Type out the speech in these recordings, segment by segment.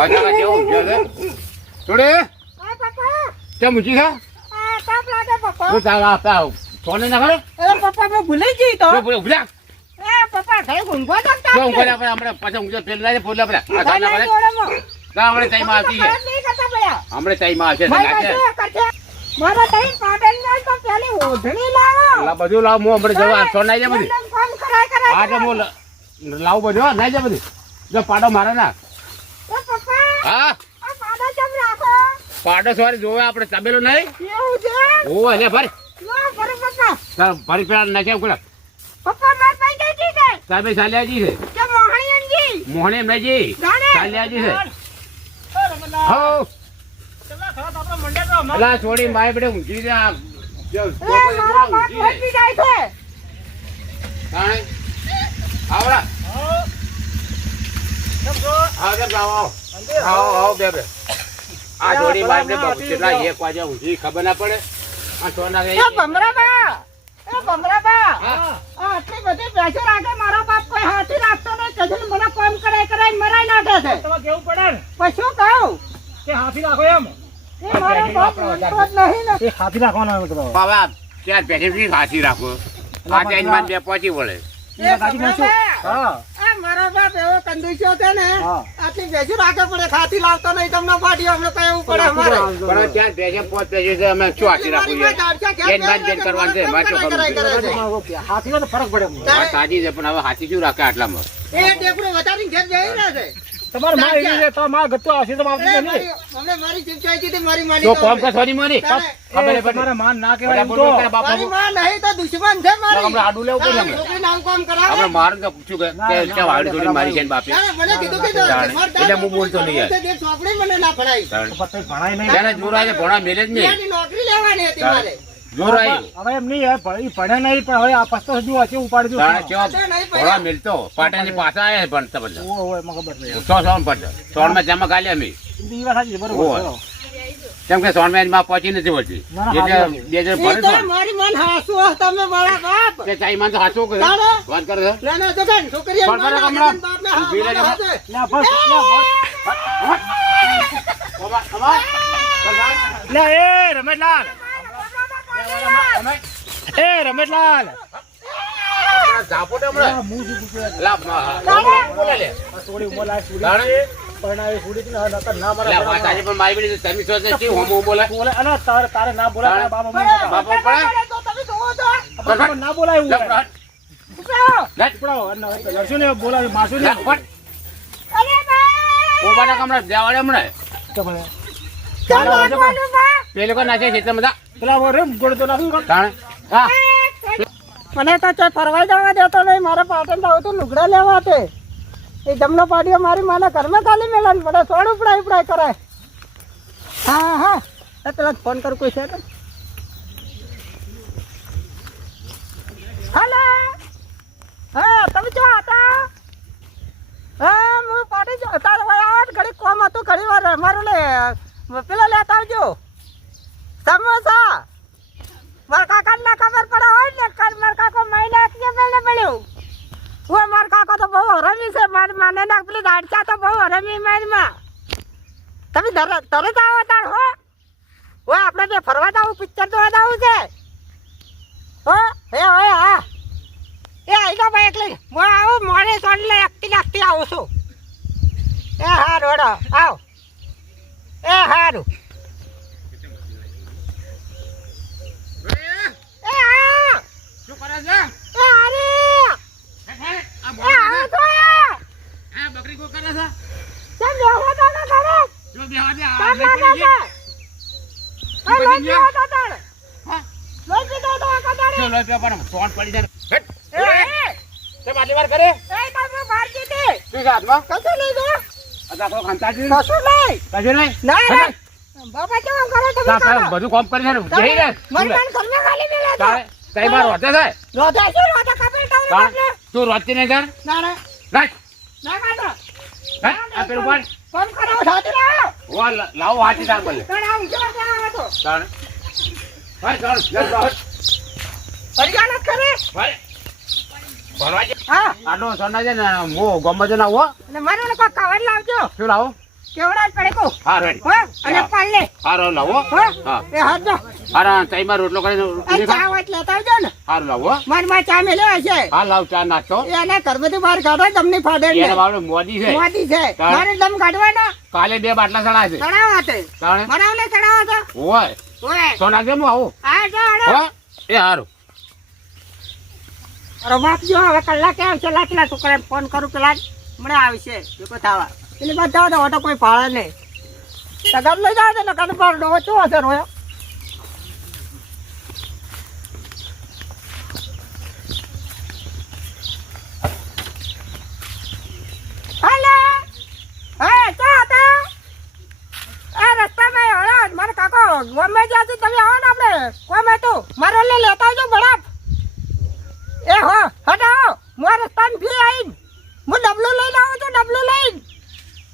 હજાર જેવું ઊંઘ્યો છે. પપ્પા. કેમ ઊંચી છે? હું તારા આપતા ફોને ના ખરો અરે પપ્પા મેં ભૂલી ગઈ તો. ઉભ્યા એ પપ્પા ઘરે ઊંઘવા તો જો ઊંઘો ને આપણે હમણાં પાછા ઊંઘો પેલા લાગે ફોન આપણે આ ના પડે ના હમણાં ટાઈમ આવતી છે. હમણાં ટાઈમ આવશે મારા તઈ પાટણ જાય તો પેલી ઓઢણી લાવો. લા બધું લાવ હું હમણાં જવા સો નાઈ જાય બધી? હા તો હું લાવું બધું હા જાય બધી. જો પાડો મારે ના. હા? પાડા સવારે જોવે આપણે તબેલો નહીં? ઓ પપ્પા. ચાલ ભરી પેલા છી? કે સાહેબ સાલિયાજી છે. મોહણી અંજી મોહને એમ નહીં જાણે. સાલિયાજી છે. હો અલા છોડી માય બેટે ઊંઘી જા જાય. છે. આવડા. આવો કેમ આવો બે બે. આ જોડી માય બેટે કેટલા એક વાગે ઊંઘી ખબર ના પડે? આ સોના એ ભમરાબા એ ભમરાબા. આટલી બધી રાખે મારો બાપ કોઈ હાથી રાખતો નહીં કજલ મને કોમ કરાય કરાય મરાઈ નાખે છે. તમારે કેવું પડે પછી શું કહું? કે હાથી રાખો એમ. એ મારો બાપ માનતો જ નહીં ને. હાથી રાખવાના અમે તો. બાબા ત્યાં બેઠી હાથી રાખો. આ બે પહોંચી વળે. એ ભમરાબા, હા આ મારો બાપ એવો કંદુસ્યો છે ને આટલી ભેંસો રાખે પડે હાથી લાવતો નહીં. તમને પાડી અમને કહેવું પડે અમારે. પણ પોત છે અમે શું છે? બેન બાન બેન કરવાનું છે, મારે શું કરવું છે? હાથી ફરક પડે સાચી છે પણ હવે હાથી શું રાખે આટલામાં? એ ટેકડો વધારીને ઘેર જઈ રહ્યા છે. તમારે માં એવી છે તો માં ગત્તો આવશે તો આવશે નહીં? મારી- અમને મારી ચિંતા હતી મારી માની તો કોમ મોની? તમારે માન ના કહેવાય એમ તો. મારી માં નહીં તો દુશ્મન છે મારી. આપણે આડું લેવું પડે તારા અમને. છોકરીને આવું કરાવે? આપણે મારું તો પૂછ્યું કે કે ના, કેમ આવડી ના, થોડી મારી ના, છે ને બાપે મને કીધું કીધું એટલે હું બોલતો નહીં યાર. છે, મને ના ભણાઈ તાણ. ભણાય નહીં. જેને જોર ભણા મેલે જ નહીં નોકરી લેવાની હતી મારે. જોર આવી હવે એમ નહીં ભણે નહીં પણ હવે આ પસ્તો હજુ હશે ઉપાડી દઉં તાણે મિલતો તો નહીં ભણા પડ્યા. મેલતો. પાટાની પાછા આયા ભણતા બધા. ઓહો, ઓહો, એમાં ખબર નહીં. સો સોન પડતા સોનમાં જમા કાલે અમે ઈ વાત સાચી છે, બરોબર ઓહો. છે. કેમ કે સોનમાં પહોંચી નથી વળતી બે હજાર ભરે મારી મન હાસુ તમે મારા બાપ કે કરે. વાત કરે છે. ના ના તો પણ. લે, બસ, બસ. એ રમેશલાલ. એ રમેશલાલ ને, બોલાય બોલાવે મારશું ને. ઓબાના કમરા દેવાડે હમણાં તો ભલે. કેમ વાગવાનું બા? પેલો નાખે છે બધા પેલા વરે ગોળ તો નાખ્યું કાં? તાણે. હા. મને તો ચોય ફરવા જવા દેતો નહીં મારે પાટણ આવું તો લુગડા લેવા તે. એ જમનો પાડ્યો મારી માને ઘરમાં ખાલી મેળવવાનું પડે સોડ ઉપડાય ઉપડાય કરાય. હા હા. એ પેલા ફોન કરું કોઈ છે હાલો હા તમે જો હતા હા હું પાટી જો તારે ભાઈ આવો ઘડી કોમ હતું ઘડી વાર મારું લે પેલા લેતા આવજો. સમોસા. મારા કાકાને ના ખબર પડે હોય ને કર મારા કાકો મહિના કે પેલે પડ્યું હું મારા કાકો તો બહુ હરમી છે. માર માને ના પેલી દાડચા તો બહુ હરમી મારી માં. તમે તરત આવો તાર હો. હોય આપણે બે ફરવા જાવું, પિક્ચર જોવા જાવું છે. હો, હે હોય હા એ આવી ગયો ભાઈ એકલી. હું આવું, મોડે સોડલે એકટી લાગતી આવું છું. એ હા, રોડો, આવ. એ હારું. તો તો તો તો સોન પડી જાય. તે કરે? છે હાથમાં? કશું નહીં કેમ કરો કરો? બધું કામ કરી છે ને જઈ રે મન મન ઘરમાં ખાલી મેલે તો તારે તઈ માર હોતે છે? તાણ? તું રોતી નહીં ના રાખ. ના કાઢો રાખ આ પેલું પાડ ફોન કરો? સાથે રહો વા લ- લાવો હાથી તાર બોલે પણ તાણ લે બહાર. પરિગાનત કરે. જે હા. આટલો સોના છે ને મો ગમે ના હો. અને મને કોઈ કવર લાવજો. શું લાવો? કેવડા પડે કો હારો હેડ. હો અને હા. પાલ લાવો. હા એ હાથ દો. રોટલો કરીને ચા. લેતા આવજો ને. લાવો મારમાં ચા મેલ્યો હશે. હા લાવ ચા નાખતો એને ઘરમાંથી બહાર કાઢો તમને ફાડે એને મોદી છે. મોદી છે. તાર. મારે દમ કાઢવાનો. કાલે બે બાટલા છે. ચડાવો હાથે. તાણે. ચડાવો તો. ઓય ઓય તો નાખજે હું આવું? એ હારું. બાપ જો હવે કલાકે આવશે લાટલા છોકરા ફોન કરું પેલા મને આવશે, ભેગો થવા. એટલે બાદ જાવ તો ઓટો કોઈ ફાળે નહીં. તગાર લઈ જાવ ને કાઢ પર ડોવો શું હશે રોયો ગમે જ્યાંથી તમે આવો ને આપણે. કોમ હતું મારો લેતા આવજો બરાબર હું રસ્તામાં ફી આવીને હું ડબલું લઈને આવું છું, ડબલું લઈને.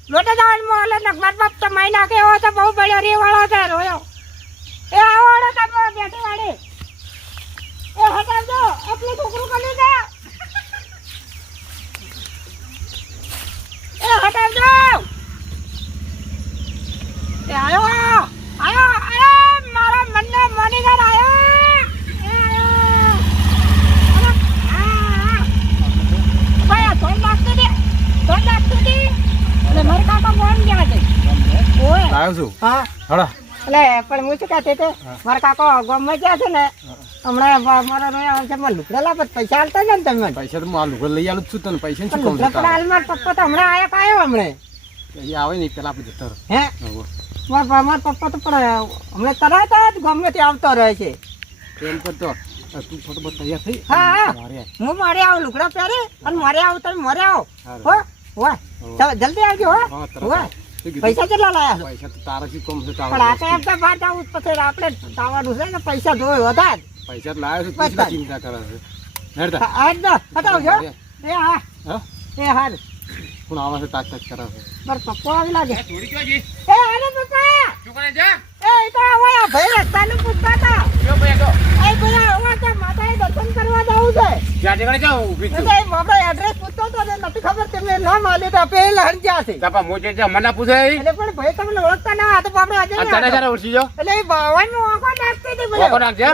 લોટે જવાનું મોલે નગમાર બાપ તમાઈ નાખે એવો તો બહુ બળ્યો રે વાળો છે, રોયો એ આવો હળો તમે બેઠી વાળી એ હટાવજો આપણું છોકરું કરી દે એ હટાવજો એ આયો આયો આયો મારા મનનો મોનીગર આયો એ આયો અરે, આ, આ. ભાઈ આ ધોન નાખતું દે ધોન નાખતું દે એટલે મારા કાકા મોન ગયા છે લાવ્યો છું હા. હળો એટલે પણ હું શું કહેતી હતી? મારા કાકો ગામમાં ગયા છે ને હમણાં મારા રોયા છે મને લુકડા લાવત પૈસા આલતા ને તમે? પૈસા તો મારા લુકડા લઈ આલું છું તને પૈસા શું કહું લુકડા હાલ મારા પપ્પા તો હમણાં આયા કાયો હમણે. એ આવે નહીં પેલા આપણે જતો હે? મારા મારા પપ્પા તો પણ હમણાં તરાતા જ ગામમાંથી આવતો રહે છે. એમ કરતો તું ફટોફટ તૈયાર થઈ. હા, હા. મારે આવું લુકડા પહેરે અને મારે આવું તમે મારે આવો. હો હોય હો. જલ્દી આવજો હો. હા, પૈસા કેટલા લાયા? પૈસા તો તારા શું કોમ છે પણ આ તો એમ તો બહાર જવું જ પછી આપણે જવાનું છે ને પૈસા જોવે વધારે. પૈસા તો લાવ્યો છું બસ. ચિંતા કરે છે? હેડતા. આજ ના બતાવજો એ હા. હા? એ હા. પણ આવા છે તાક તાક કરે છે? મારા પપ્પા આવી લાગે. થોડી ક્યાં એ હાલો પપ્પા. શું કરે છે? એ તો હવે આ ભાઈ રસ્તાનું પૂછતા હતા કયો ભાઈ તો એ ભાઈ હવે કે માતાએ દર્શન કરવા જવું છે ત્યાં ઠેકાણે જાવ ઊભી છું? એ બાપડે એડ્રેસ પૂછતો તો ને નથી ખબર તેમને નામ આલ્યું તો પેલા હરજ્યા છે તપા મોજે જે મને પૂછે એટલે પણ ભાઈ તમને ઓળખતા ના તો બાપડો આજે આ સારા ઓળખી જાઓ? એટલે એ બાવાનું ઓકો નાખતી હતી પેલો. ઓકો નાખજે?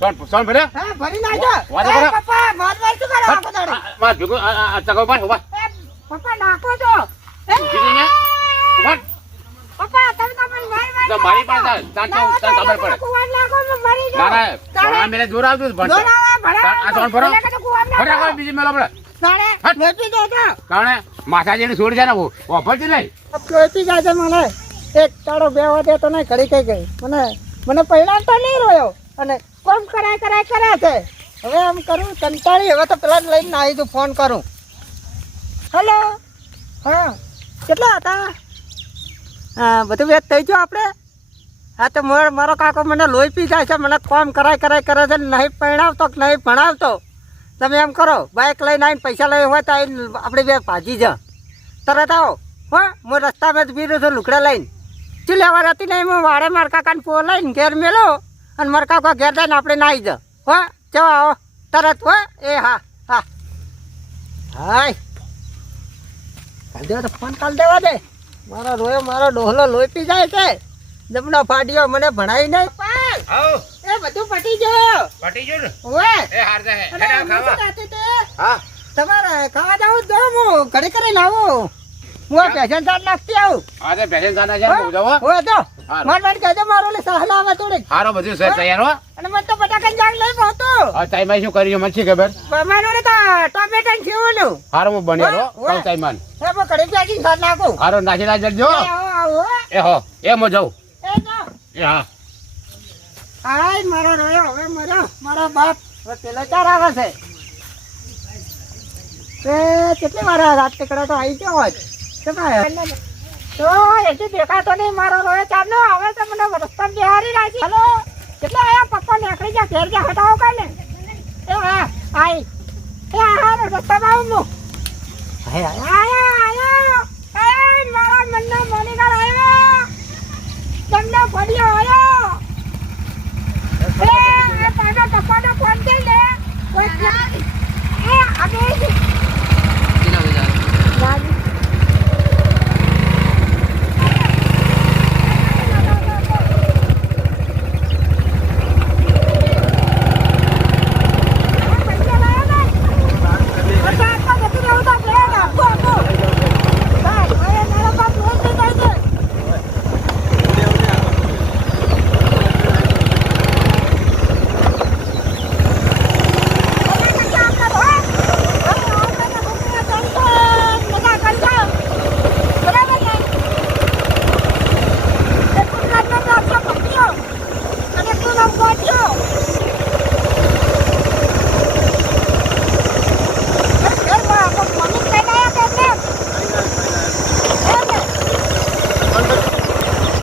સોન સોન ભરે હા ભરી નાખજો વાતો. પપ્પા માર માર શું કરો આખો દાડો? માર ભેગું આ- ઊભા. એ પપ્પા નાખો છો એ, ઊભી રહીને. ઊભા. પપ્પા તમે તો પણ માર માર તો મારી પણ તાર- તાં ખબર પડે. તો મરી ના, ના, મેલે જોર આવતું ભણ. આ ભરો. તો કુંવાર નાખો. ફટાફટ બીજી મેલો પડે. હટ. વેચી દો તો. કારણે માથાજીને છોડ છે ને. ઓફર છે નહીં. વેચી જાય મને એક તાળો બે વધે તો નહીં ખડી કઈ ગઈ મને મને પહેલા તો નહીં રહ્યો અને કોમ કરાય કરાય કરે છે હવે એમ કરું કંટાળી હવે તો પેલા લઈને આવી દઉં ફોન કરું હેલો હા કેટલા હતા હા બધું વેચ થઈ ગયું આપણે હા, તો મારો કાકો મને લોહી પી જાય છે, મને કોમ કરાય કરાય કરે છે, નહીં પરણાવતો કે નહીં ભણાવતો? તમે એમ કરો બાઇક લઈને આવીને પૈસા લઈ હોય તો આવીને આપણે બે ભાજી જ. તરત આવો. હો હું રસ્તામાં જ બીરું છું લુકડા લઈને. શું લેવા રહેતી નહીં? હું વાડે મારા કાકાને પો લઈને ઘેર મેલો અને મારા કાકા ઘેર જઈને આપણે નાહી જ. હો ચો આવો. તરત, હો, એ હા હા. હાય. કાલ દેવા તો ફોન, કાલ દેવા દે. મારો રોયો, મારો ડોહલો લોહી પી જાય છે. જમણો ફાટ્યો મને ભણાઈ નહીં. એ બધું પટી ગયો. પટી ગયું ઓએ એ હાર હું. ખાવા. હા. તમારે ખાવા જાવું જો હું કરીને આવું. હું પેશન ચાર નાખતી આવું. તે પેશન ને, બહુ જાઓ, તો માર માર કહેજો મારો લે સહલા આવે થોડીક. હારો બધું છે તૈયાર હો. અને મને તો બટાકા જાગ લઈ પહોંચતું હવે તાઈમાં શું કર્યું મને શી ખબર? મારો રે તો ટોમેટો ને ખીવનું હારો હું બની રહો. ઓય. કહું તાઈમાન. એ હું ઘડી પેકિંગ સાર નાખું. હારો નાખી નાખી દેજો. એ હો. એ મો જાઉં. હા આય મારો રોયો હવે મર્યો. મારો બાપ. પેલો ચાર આવે છે? તે કેટલી વાર રાત ટીકડો તો આવી ગયો હોત તો એથી દેખાતો નહીં મારો રોયો ચારનો હવે તો મને રસ્તા બિહારી રાખી. હલો કેટલા આયા? પપ્પા નીકળી જા ઘેર જા હટાવો કાને એ હા આઈ. એ આ રસ્તામાં આવું હું આયા. આયા આયા. મારા મનના મોનીગર